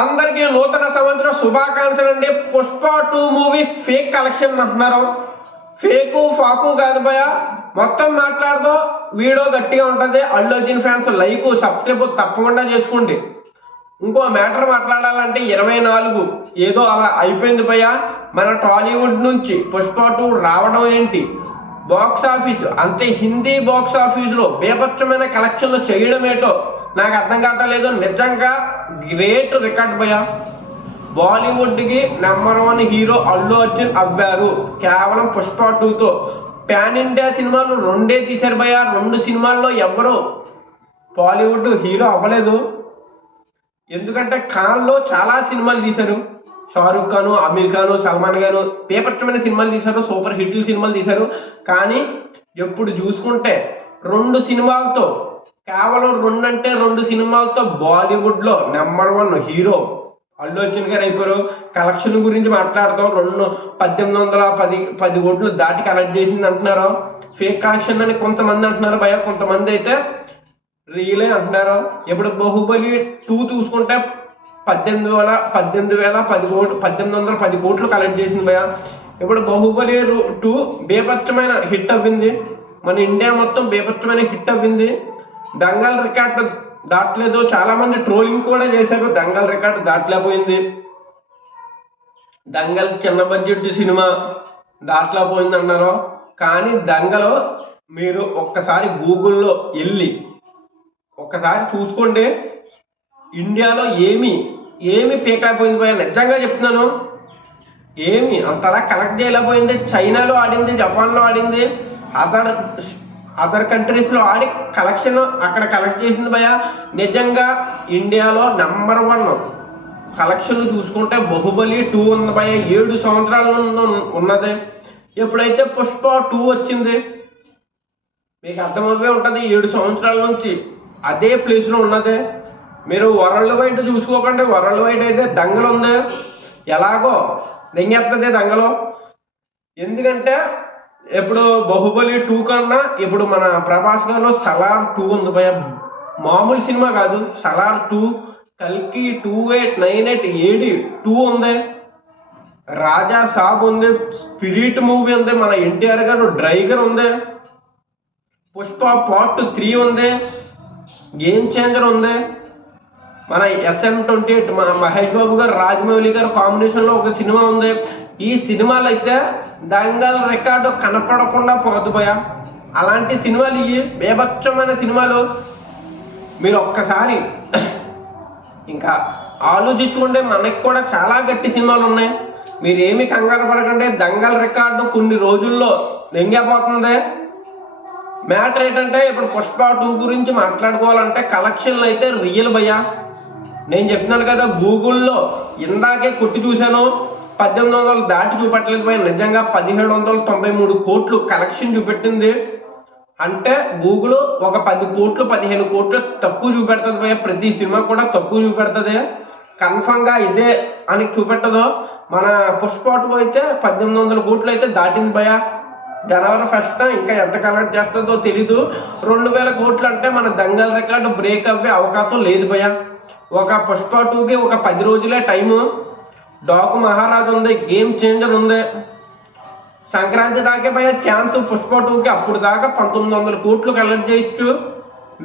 అందరికీ నూతన సంవత్సర శుభాకాంక్షలు అండి. పుష్ప 2 మూవీ ఫేక్ కలెక్షన్ అంటున్నారు. ఫేకు ఫాకు కాదు భయ, మొత్తం మాట్లాడదాం. వీడియో గట్టిగా ఉంటుంది. Allu Arjun fans like subscribe తప్పకుండా చేసుకోండి. ఇంకో మ్యాటర్ మాట్లాడాలంటే 24 ఏదో అలా అయిపోయింది భయ. మన టాలీవుడ్ నుంచి పుష్ప 2 రావడం ఏంటి, బాక్స్ ఆఫీస్ అంటే హిందీ బాక్స్ ఆఫీసులో బేపచ్చమైన కలెక్షన్లు చేయడం ఏంటో నాకు అర్థం కావట్లేదు. నిజంగా గ్రేట్ రికార్డ్ భయ. బాలీవుడ్కి #1 హీరో అల్లు అర్జున్ అవ్వారు కేవలం పుష్ప 2తో. పాన్ ఇండియా సినిమాలు 2 తీశారు భయ. 2 సినిమాల్లో ఎవరు బాలీవుడ్ హీరో అవ్వలేదు. ఎందుకంటే ఖాన్లో చాలా సినిమాలు తీశారు. షారుఖ్ ఖాను, అమీర్ ఖాను, సల్మాన్ ఖాను పేపచ్చమైన సినిమాలు తీశారు, సూపర్ హిట్ సినిమాలు తీశారు. కానీ ఎప్పుడు చూసుకుంటే 2 సినిమాలతో, కేవలం 2 అంటే 2 సినిమాలతో బాలీవుడ్లో #1 హీరో అల్లు అర్జున్ గారు అయిపోయారు. కలెక్షన్ గురించి మాట్లాడతాం. 1810 కోట్లు దాటి కలెక్ట్ చేసింది అంటున్నారు. ఫేక్ కలెక్షన్ అని కొంతమంది అంటున్నారు భయ, కొంతమంది అయితే రియలే అంటున్నారు. ఇప్పుడు బాహుబలి 2 చూసుకుంటే 1810 కోట్లు కలెక్ట్ చేసింది భయ. ఇప్పుడు బాహుబలి 2 బేపచ్చమైన హిట్ అవ్వింది. మన ఇండియా మొత్తం బేపచ్చమైన హిట్ అవ్వింది. దంగల్ రికార్డ్ దాటలేదు. చాలా మంది ట్రోలింగ్ కూడా చేశారు. దంగల్ రికార్డ్ దాటలేకపోయింది. దంగల్ చిన్న బడ్జెట్ సినిమా దాటలేకపోయింది అన్నారు. కానీ దంగలో మీరు ఒక్కసారి గూగుల్లో వెళ్ళి ఒక్కసారి చూసుకోండి. ఇండియాలో ఏమి పీకలేకపోయింది పోయా. నిజంగా చెప్తున్నాను, ఏమి అంతలా కలెక్ట్ చేయలేకపోయింది. చైనాలో ఆడింది, జపాన్లో ఆడింది, అదర్ కంట్రీస్లో ఆడి కలెక్షన్ అక్కడ కలెక్ట్ చేసింది భయ. నిజంగా ఇండియాలో #1 కలెక్షన్ చూసుకుంటే బాహుబలి 2 ఉంది భయ. 7 సంవత్సరాల ఉన్నది. ఎప్పుడైతే పుష్ప 2 వచ్చింది మీకు అర్థమవుతూ ఉంటుంది. 7 సంవత్సరాల నుంచి అదే ప్లేస్లో ఉన్నది. మీరు వరల్డ్ వైడ్ చూసుకోకండి. వరల్డ్ వైడ్ అయితే దంగలు ఉంది. ఎలాగో దెంగేస్తుంది దంగలో. ఎందుకంటే ఇప్పుడు బాహుబలి 2 కన్నా ఇప్పుడు మన ప్రభాస్ గారిలో సలార్ 2 ఉంది భయ. మామూలు సినిమా కాదు. సలార్ 2, కల్కి 2898 AD 2 ఉంది. రాజా సాబ్ ఉంది, స్పిరిట్ మూవీ ఉంది, మన ఎన్టీఆర్ గారు డ్రైగర్ ఉంది, పుష్ప పార్ట్ 3 ఉంది, గేమ్ చేంజర్ ఉంది, మన SM-28 మన మహేష్ బాబు గారు రాజమౌళి గారు కాంబినేషన్లో ఒక సినిమా ఉంది. ఈ సినిమాలు అయితే దంగల్ రికార్డు కనపడకుండా పోదు భయ. అలాంటి సినిమాలు ఇవి బేభత్సమైన సినిమాలు. మీరు ఒక్కసారి ఇంకా ఆలోచించుకుంటే మనకి కూడా చాలా గట్టి సినిమాలు ఉన్నాయి. మీరు ఏమి కంగారు పడకండి. దంగల్ రికార్డు కొన్ని రోజుల్లో దెంగపోతుంది. మ్యాటర్ ఏంటంటే ఇప్పుడు పుష్ప 2 గురించి మాట్లాడుకోవాలంటే కలెక్షన్లు అయితే రియల్ భయ. నేను చెప్తున్నాను కదా, గూగుల్లో ఇందాకే కొట్టి చూశాను, 1800 దాటి చూపెట్టలేదు భయ. నిజంగా 1793 కోట్లు కలెక్షన్ చూపెట్టింది. అంటే గూగుల్ ఒక 10 కోట్లు 15 కోట్లు తక్కువ చూపెడుతుంది భయ. ప్రతి సినిమా కూడా తక్కువ చూపెడుతుంది. కన్ఫామ్గా ఇదే అని చూపెట్టదు. మన పుష్ప 2 అయితే 1800 కోట్లు అయితే దాటింది భయ. జనవరి 1st ఇంకా ఎంత కలెక్ట్ చేస్తుందో తెలీదు. 2000 కోట్లు అంటే మన దంగల్ రికార్డు బ్రేక్ అవ్వే అవకాశం లేదు భయ. ఒక పుష్ప 2కి ఒక 10 రోజులే టైము. డాకు మహారాజు ఉంది, గేమ్ చేంజర్ ఉంది. సంక్రాంతి దాకే భయ ఛాన్స్ పుష్ప 2కి. అప్పుడు దాకా 1900 కోట్లు కలెక్ట్ చేయొచ్చు.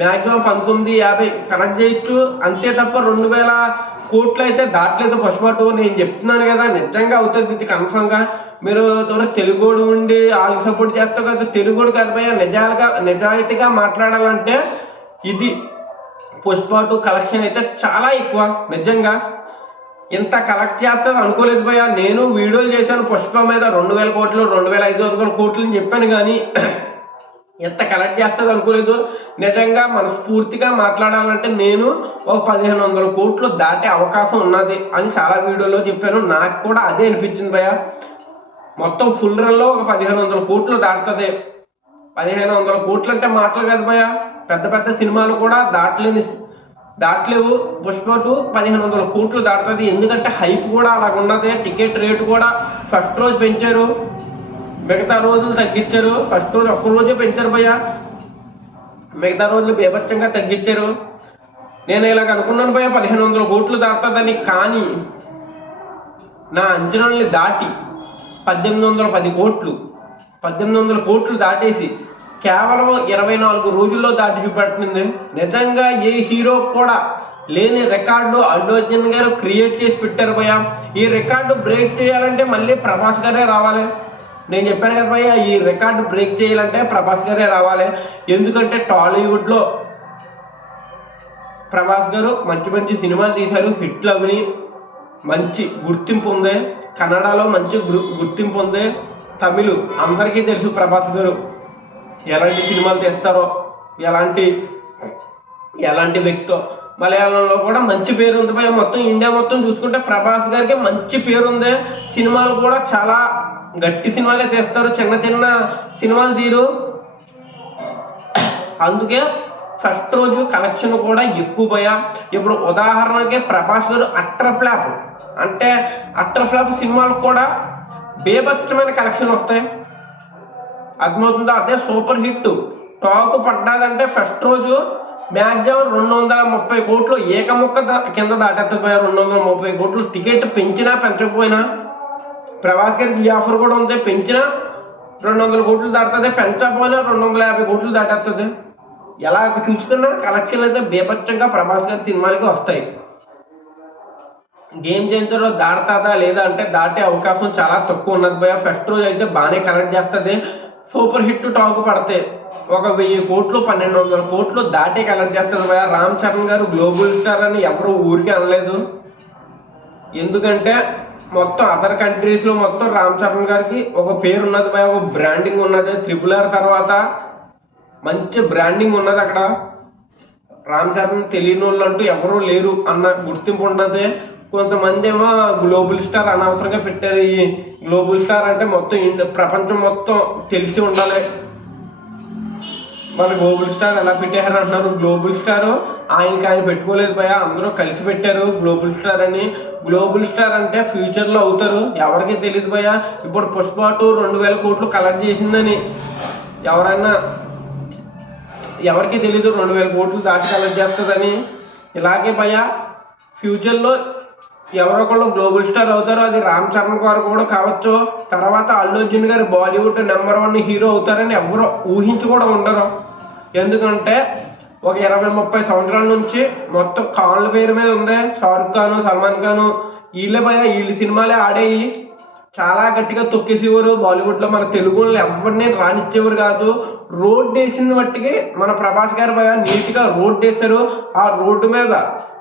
మ్యాక్సిమం 1950 కలెక్ట్ చేయొచ్చు. అంతే తప్ప 2000 కోట్లు అయితే దాటలేదు పుష్ప 2. నేను చెప్తున్నాను కదా, నిజంగా అవుతుంది ఇది కన్ఫర్మ్గా. మీరు తెలుగుడు ఉండి వాళ్ళకి సపోర్ట్ చేస్తారు కదా. తెలుగుడు కాదు భయ, నిజాయితీగా మాట్లాడాలంటే ఇది పుష్ప 2 కలెక్షన్ అయితే చాలా ఎక్కువ. నిజంగా ఇంత కలెక్ట్ చేస్తుంది అనుకోలేదు భయ. నేను వీడియోలు చేశాను పుష్ప మీద 2000 కోట్లు 2500 కోట్లు అని చెప్పాను, కానీ ఎంత కలెక్ట్ చేస్తుంది అనుకోలేదు. నిజంగా మనస్ఫూర్తిగా మాట్లాడాలంటే నేను ఒక 1500 కోట్లు దాటే అవకాశం ఉన్నది అని చాలా వీడియోలో చెప్పాను. నాకు కూడా అదే అనిపించింది భయ. మొత్తం ఫుల్ రన్లో ఒక 1500 కోట్లు దాటుతుంది. 1500 కోట్లు అంటే మాటలు కాదు భయ. పెద్ద పెద్ద సినిమాలు కూడా దాటలేవు. పుష్ప 2 1500 కోట్లు దాటుతుంది. ఎందుకంటే హైప్ కూడా అలాగ ఉన్నది. టికెట్ రేటు కూడా ఫస్ట్ రోజు పెంచారు, మిగతా రోజులు తగ్గించారు. ఫస్ట్ రోజు ఒక్క రోజే పెంచారు భయ, మిగతా రోజులు బేభత్సంగా తగ్గించారు. నేను ఇలాగ అనుకున్నాను భయ 1500 కోట్లు దాటుతుందని, కానీ నా అంచనాల్ని దాటి 1810 కోట్లు 1800 కోట్లు దాటేసి కేవలం 24 రోజుల్లో దాటి చూపెట్టింది. నిజంగా ఏ హీరో కూడా లేని రికార్డు అల్లు అర్జున్ గారు క్రియేట్ చేసి పెట్టారు భయ్య. ఈ రికార్డు బ్రేక్ చేయాలంటే మళ్ళీ ప్రభాస్ గారే రావాలి. నేను చెప్పాను కదా భయ్య, ఈ రికార్డు బ్రేక్ చేయాలంటే ప్రభాస్ గారే రావాలి. ఎందుకంటే టాలీవుడ్లో ప్రభాస్ గారు మంచి మంచి సినిమాలు తీశారు, హిట్లు అవిని మంచి గుర్తింపు ఉంది. కన్నడలో మంచి గుర్తింపు ఉంది. తమిళ్ అందరికీ తెలుసు ప్రభాస్ గారు ఎలాంటి సినిమాలు తీస్తారో, ఎలాంటి వ్యక్తో. మలయాళంలో కూడా మంచి పేరు ఉంది భయ. మొత్తం ఇండియా మొత్తం చూసుకుంటే ప్రభాస్ గారికి మంచి పేరు ఉంది. సినిమాలు కూడా చాలా గట్టి సినిమాలే తీస్తారు, చిన్న చిన్న సినిమాలు తీరు. అందుకే ఫస్ట్ రోజు కలెక్షన్ కూడా ఎక్కువ భయ. ఇప్పుడు ఉదాహరణకి ప్రభాస్ గారు అట్టర్ ఫ్లాప్ సినిమాలు కూడా బేభత్సమైన కలెక్షన్ వస్తాయి, అర్థమవుతుందో. అదే సూపర్ హిట్ టాక్ పడ్డాదంటే ఫస్ట్ రోజు మ్యాక్సిమం 230 కోట్లు ఏకముక్క కింద దాటేస్తుంది. 230 కోట్లు టికెట్ పెంచినా పెంచకపోయినా, ప్రభాస్ గారికి ఈ ఆఫర్ కూడా ఉంది, పెంచినా 200 కోట్లు దాటుతుంది, పెంచకపోయినా 250 కోట్లు దాటేస్తుంది. ఎలా చూసుకున్నా కలెక్షన్ అయితే బేభత్సంగా ప్రభాస్ గారి సినిమాలకి వస్తాయి. గేమ్ చేంజర్లో దాటుతుందా లేదా అంటే దాటే అవకాశం చాలా తక్కువ ఉన్నది భయ. ఫస్ట్ రోజు అయితే బాగానే కలెక్ట్ చేస్తుంది. సూపర్ హిట్ టాక్ పడితే 1000 కోట్లు 1200 కోట్లు దాటే కలెక్ట్ చేస్తుంది భయ. రామ్ చరణ్ గారు గ్లోబల్ స్టార్ అని ఎవరు ఊరికే అనలేదు. ఎందుకంటే మొత్తం అదర్ కంట్రీస్లో మొత్తం రామ్ చరణ్ గారికి ఒక పేరు ఉన్నది భయ, ఒక బ్రాండింగ్ ఉన్నది. RRR తర్వాత మంచి బ్రాండింగ్ ఉన్నది అక్కడ. రామ్ చరణ్ తెలియని వాళ్ళు అంటూ ఎవరూ లేరు అన్న గుర్తింపు ఉన్నది. కొంతమంది ఏమో గ్లోబల్ స్టార్ అనవసరంగా పెట్టారు. ఈ గ్లోబల్ స్టార్ అంటే మొత్తం ప్రపంచం మొత్తం తెలిసి ఉండాలి. మన గ్లోబల్ స్టార్ ఎలా పెట్టారు అంటున్నారు. గ్లోబల్ స్టార్ ఆయన పెట్టుకోలేదు భయ, అందరూ కలిసి పెట్టారు గ్లోబల్ స్టార్ అని. గ్లోబల్ స్టార్ అంటే ఫ్యూచర్లో అవుతారు, ఎవరికి తెలియదు భయ. ఇప్పుడు పుష్ప 2 2000 కోట్లు కలెక్ట్ చేసిందని ఎవరికి తెలీదు 2000 కోట్లు దాటి కలెక్ట్ చేస్తుందని. ఇలాగే భయ ఫ్యూచర్లో ఎవరొకళ్ళు గ్లోబల్ స్టార్ అవుతారో, అది రామ్ చరణ్ గారు కూడా కావచ్చు. తర్వాత అల్లు అర్జున్ గారు బాలీవుడ్ నెంబర్ 1 హీరో అవుతారని ఎవరు ఊహించి కూడా ఉండరు. ఎందుకంటే ఒక 20-30 సంవత్సరాల నుంచి మొత్తం కాళ్ళ పేరు మీద ఉంది. షారుఖ్ ఖాన్, సల్మాన్ ఖాన్ వీళ్ళ సినిమాలే ఆడేవి. చాలా గట్టిగా తొక్కేసేవారు బాలీవుడ్లో. మన తెలుగు వాళ్ళు ఎవరిని రానిచ్చేవారు కాదు. రోడ్ వేసిన బట్టికి మన ప్రభాస్ గారు భయ నీట్గా రోడ్ వేశారు. ఆ రోడ్డు మీద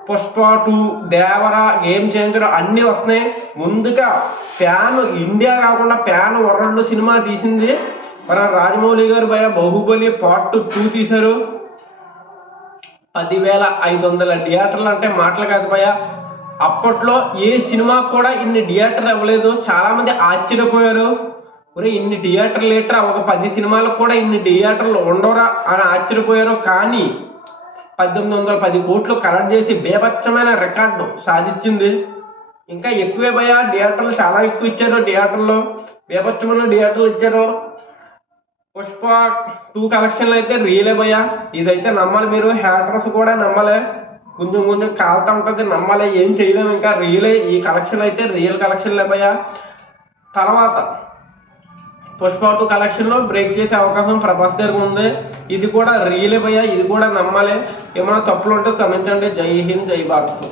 పుష్ప 2, దేవరా, గేమ్ చేంజర్ అన్నీ వస్తున్నాయి. ముందుగా ఇండియా కాకుండా వరల్డ్ సినిమా తీసింది మన రాజమౌళి గారు భయ. బాహుబలి పార్ట్ 2 తీశారు. 10,500 థియేటర్లు అంటే మాటలు కాదు భయ. అప్పట్లో ఏ సినిమా కూడా ఇన్ని థియేటర్లు ఇవ్వలేదు. చాలా మంది ఆశ్చర్యపోయారు, ఒరే ఇన్ని థియేటర్లు లేటరా, ఒక 10 సినిమాలకు కూడా ఇన్ని థియేటర్లు ఉండవరా అని ఆశ్చర్యపోయారు. కానీ 1810 కోట్లు కలెక్ట్ చేసి బేభత్సమైన రికార్డు సాధించింది. ఇంకా ఎక్కువే భయ, థియేటర్లు చాలా ఎక్కువ ఇచ్చారు. థియేటర్లో బేభత్సమైన థియేటర్లు ఇచ్చారు. పుష్ప 2 కలెక్షన్లు అయితే రియలే భయ. ఇదైతే నమ్మాలి మీరు, హ్యాటర్స్ కూడా నమ్మలే. కొంచెం కాలుతా ఉంటుంది, నమ్మాలి, ఏం చేయలేము. ఇంకా రియలే ఈ కలెక్షన్ అయితే రియల్ కలెక్షన్లే భయ. తర్వాత పుష్ప 2 కలెక్షన్లో బ్రేక్ చేసే అవకాశం ప్రభాస్ గారికి ఉంది. ఇది కూడా రియలే భయ, ఇది కూడా నమ్మాలి. ఏమైనా తప్పులు ఉంటే క్షమించండి. జై హింద్, జై భారత్.